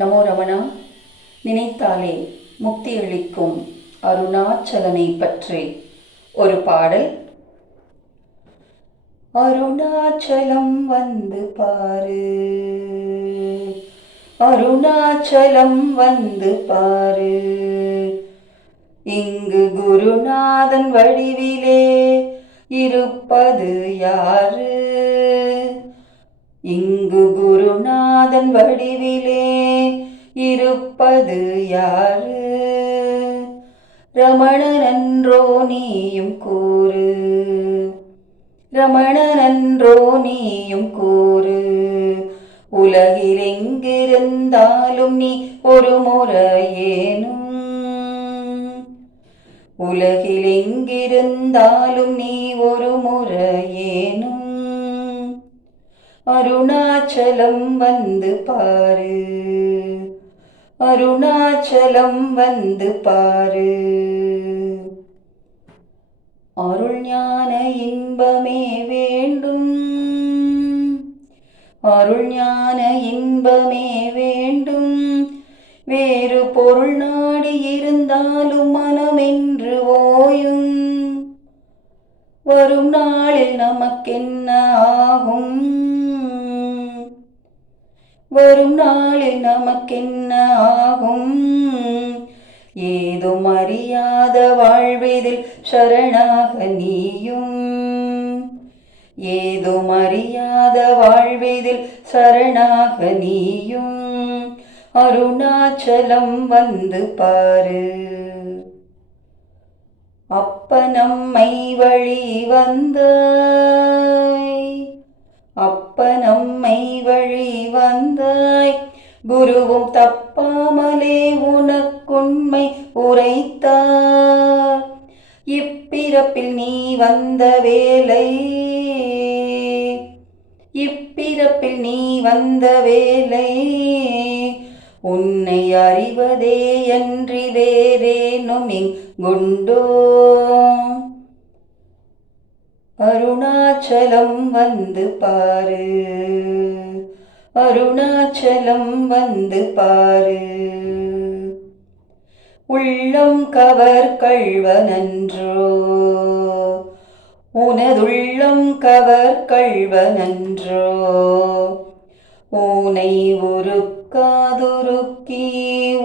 நமோ ரமணா. நினைத்தாலே முக்தியளிக்கும் அருணாச்சலனை பற்றி ஒரு பாடல். அருணாச்சலம் வந்து பாரு, அருணாச்சலம் வந்து பாரு, இங்கு குருநாதன் வடிவிலே இருப்பது யாரு? இங்கு குருநாதன் வடிவிலே இருப்பது யாரு? ரமணனன்றோ நீயும் கூறு, ரமணனன்றோ நீயும் கூறு, உலகில் எங்கிருந்தாலும் நீ ஒரு முறையேனும், உலகில் எங்கிருந்தாலும் நீ ஒரு முறையேனும் அருணாச்சலம் வந்து பாரு, அருணாச்சலம் வந்து பாரு. அருள் ஞான இன்பமே வேண்டும், அருள் ஞான இன்பமே வேண்டும், வேறு பொருள் நாடி இருந்தாலும் மனமென்று ஓயும், வரும் நாளில் நமக்கென்ன ஆகும், வரும் நாளில் நமக்கென்ன ஆகும்? ஏதும் அறியாத வாழ்வதில் சரணாக நீயும், ஏதும் அறியாத வாழ்வதில் சரணாக நீயும் அருணாச்சலம் வந்து பாரு. அப்பனம்மை வழி வந்தாய், அப்பனம்மை வழி வந்தாய், குருவும் தப்பாமலே உனக்குண்மை உரைத்தார். இப்பிறப்பில் நீ வந்த வேலை, இப்பிறப்பில் நீ வந்த வேலை, உன்னை அறிவதே அன்றி வேறேனும் இங்குண்டோ? அருணாச்சலம் வந்து பாரு, அருணாச்சலம் வந்து பாரு. உள்ளம் கவர் கள்வனன்றோ, உனதுள்ளம் கவர் கள்வனன்றோ, ஊனை உருக்காதுருக்கி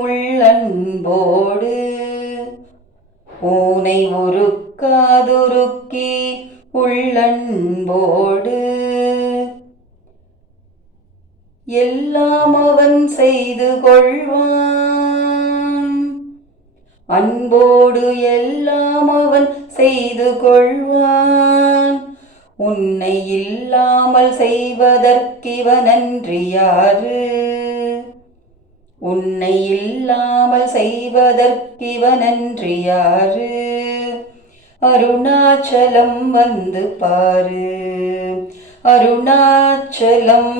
உள்ளன்போடு, ஊனை உருக்காதுருக்கி உள்ளன்போடு, எல்லாம் அவன் செய்து கொள்வான், அன்போடு எல்லாம் அவன் செய்து கொள்வான், உன்னை இல்லாமல் செய்வதற்கிவனன்றி யாரு? உன்னை இல்லாமல் செய்வதற்கிவனன்றி யாரு? அருணாச்சலம் வந்து பாரு, அருணாச்சலம்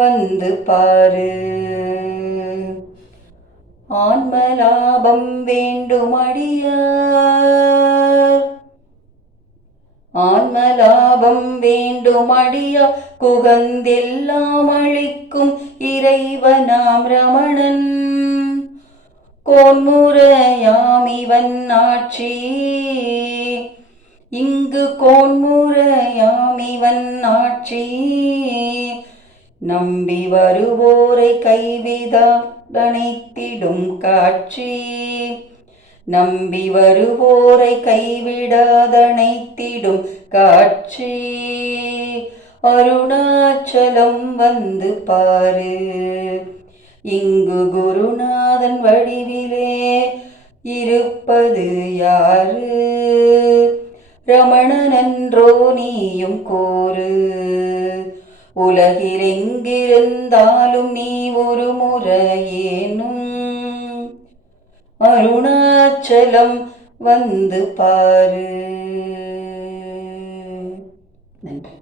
வந்து பாரு. ஆன்மலாபம் வேண்டுமடியார், ஆன்மலாபம் வேண்டுமடியா, குகந்தெல்லாம் அளிக்கும் இறைவனாம் ரமணன், கோன்முறையாம் இவன் ஆட்சி, இங்கு கோன்முறையாம் இவன் ஆட்சி, நம்பி வருவோரை கைவிடாதனைத்திடும் காட்சி, நம்பி வருவோரை கைவிடாதனைத்திடும் காட்சி. அருணாச்சலம் வந்து பாரு, இங்கு குருநாதன் வடிவிலே இருப்பது யாரு? ரமணனன்றோ நீயும் கூறு, உலகில் எங்கிருந்தாலும் நீ ஒரு முறையேனும் அருணாச்சலம் வந்து பாரு. நன்றி.